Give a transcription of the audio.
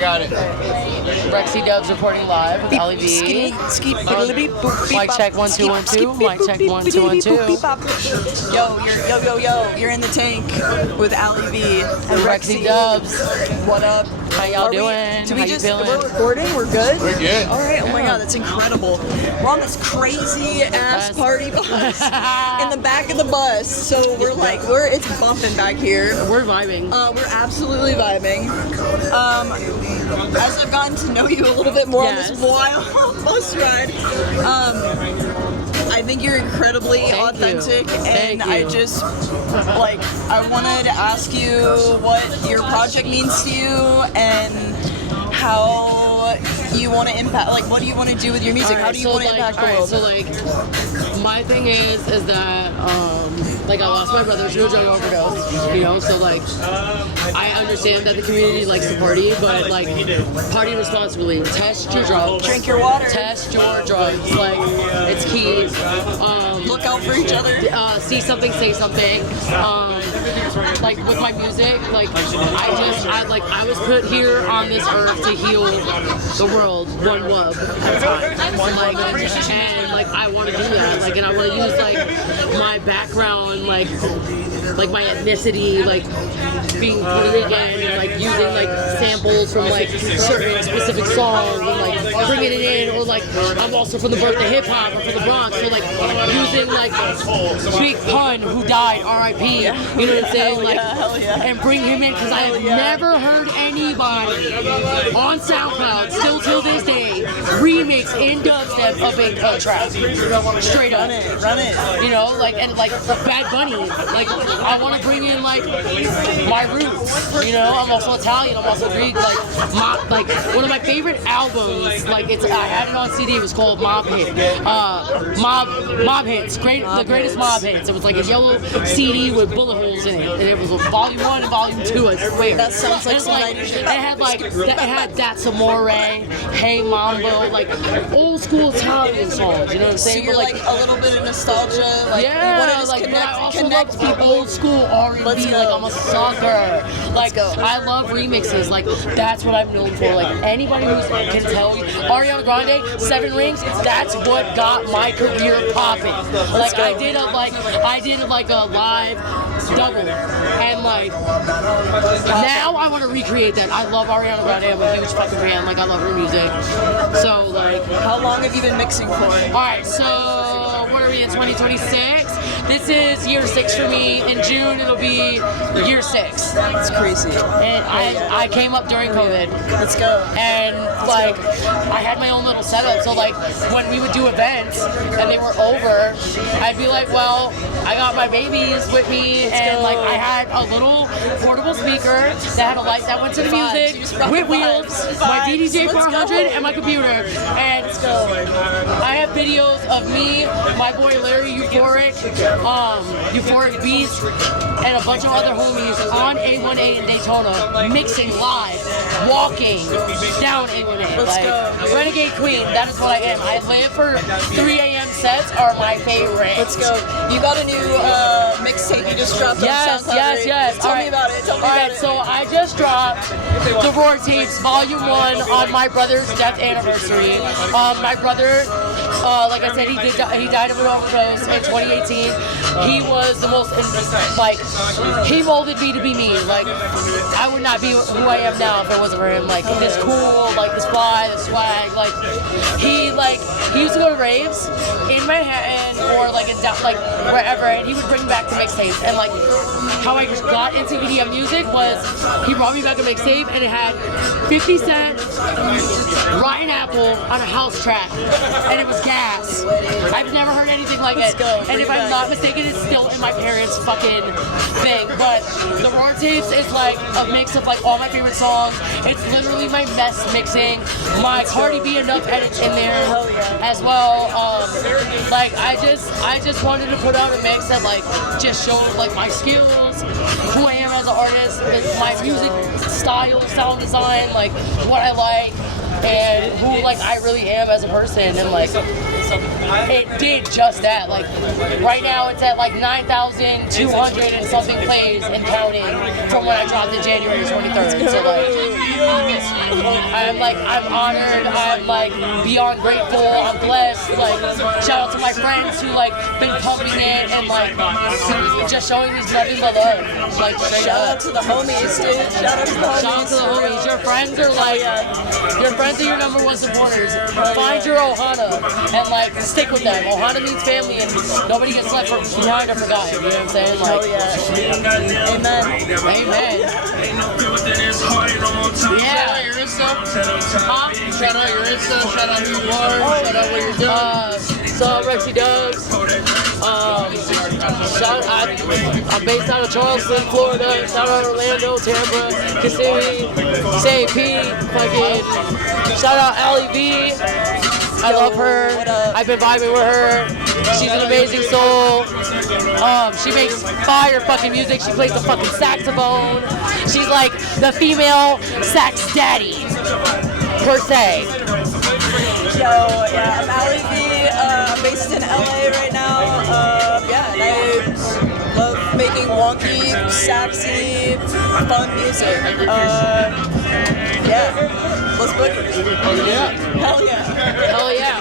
Got it. Rexy Dubz reporting live with Ali V. Mic check 1 2 1 2. Mic check 1 2 1 2. Yo, you're in the tank with Ali V and Rexy Dubz. What up? How y'all doing? We're feeling? recording? We're good? We're good. All right. Oh my God, that's incredible. We're on this crazy ass party bus in the back of the bus. So it's bumping back here. We're vibing. We're absolutely vibing. As I've gotten to know you a little bit more on this wild bus ride, I think you're incredibly authentic, and I just I wanted to ask you what your project means to you and how you want to impact. What do you want to do with your music? How do you want to impact the world? So my thing is that I lost my brother to a drug overdose, so I understand that the community likes to party, but party responsibly. Test your drugs. Drink your water. Test your drugs. It's key. Look out for each other. See something, say something. With my music, I was put here on this earth to heal the world one wub at a time. I want to do that. And I want to use my background, my ethnicity, being Puerto Rican, and using speaking from certain specific songs and bringing it in, or I'm also from the birth of hip hop, or from the Bronx, so using Big Pun, who died, R.I.P. You know what I'm saying, hell yeah. And bring him in, because I have never heard anybody on SoundCloud still till this day remix in dubstep of a track, straight up. Run it. And Bad Bunny, I want to bring in my roots. I'm also Italian. I'm also Greek. One of my favorite albums. I had it on CD. It was called Mob Hit. Mob Hits. The greatest Mob Hits. It was a yellow CD with bullet holes in it, and it was Volume 1 and Volume 2. I swear. That sounds like some it had That's Amore, Hey Mambo, old school Italian songs. You know what I'm saying? So you're a little bit of nostalgia. But I also love the old school R&B. I'm a sucker. I love remixes. That's what I'm known for. Anybody who can tell you, Ariana Grande, 7 Rings. That's what got my career popping. I did a live double, and now I want to recreate that. I love Ariana Grande. I'm a huge fucking fan. I love her music. So how long have you been mixing for? All right, so what are we in 2026? This is year 6 for me. In June, it'll be year 6. That's crazy. And I came up during COVID. Let's go. And I had my own little setup. So when we would do events and they were over, I'd be well, I got my babies with me, and I had a little portable speaker that had a light that went to the music with wheels, my DDJ 400, and my computer. And I have videos of me, my boy Larry Euphoric Beats, and a bunch of other homies on A1A in Daytona, mixing live, walking down A1A. Renegade Queen, that is what I am. I live for 3 a.m. sets are my favorite. Let's go. You got a new mixtape you just dropped on SoundCloud. Yes. Tell me about it. All right, so I just dropped the Roar Tapes Volume 1 on my brother's death anniversary. My brother, like I said, he died of an overdose in 2018. He was the most, he molded me to be me. I would not be who I am now if it wasn't for him. This cool, this fly, this swag. He used to go to raves in Manhattan or wherever, and he would bring back the mixtapes. And how I got into EDM music was he brought me back a mixtape, and it had 50 Cent, Rotten Apple on a house track, and it was gas. I've never heard anything like it. And if I'm not mistaken, it's still in my parents' fucking thing. But the Roar Tapes is a mix of all my favorite songs. It's literally my mess mixing, my Cardi B Enough edits in there as well. I just wanted to put out a mix that just showed my skills, who I am as an artist, my music style, sound design, what I like, and who I really am as a person, and it did just that. Like right now it's at like 9,200 and something plays and counting from when I dropped it January 23rd. So like I'm honored, I'm like beyond grateful, I'm blessed. Like shout out to my friends who like been pumping it and like just showing me nothing but love. Like shout out to the homies, dude. Shout out to the homies. Shout out to the homies. Your friends are like your friends are your number one supporters. Find your ohana and like stick with them. Ohana means family and nobody gets left behind or forgotten. You know what I'm saying? Like, yeah. Amen. Amen. Yeah. Shout out your Insta. Shout out your Insta. Shout out who you are. Shout out what you're doing. So Rexy Dubz. I'm based out of Charleston, Florida. Shout out Orlando, Tampa, Kissimmee, St. Pete, fucking. Shout out Allie V. I love her. I've been vibing with her. She's an amazing soul. She makes fire fucking music. She plays the fucking saxophone. She's like the female sax daddy, per se. Yo, yeah, I'm Allie V. I'm based in LA right now. Yeah, and I love making wonky, saxy, fun music. Yeah, let's book it. Oh, yeah. Hell yeah. Hell yeah.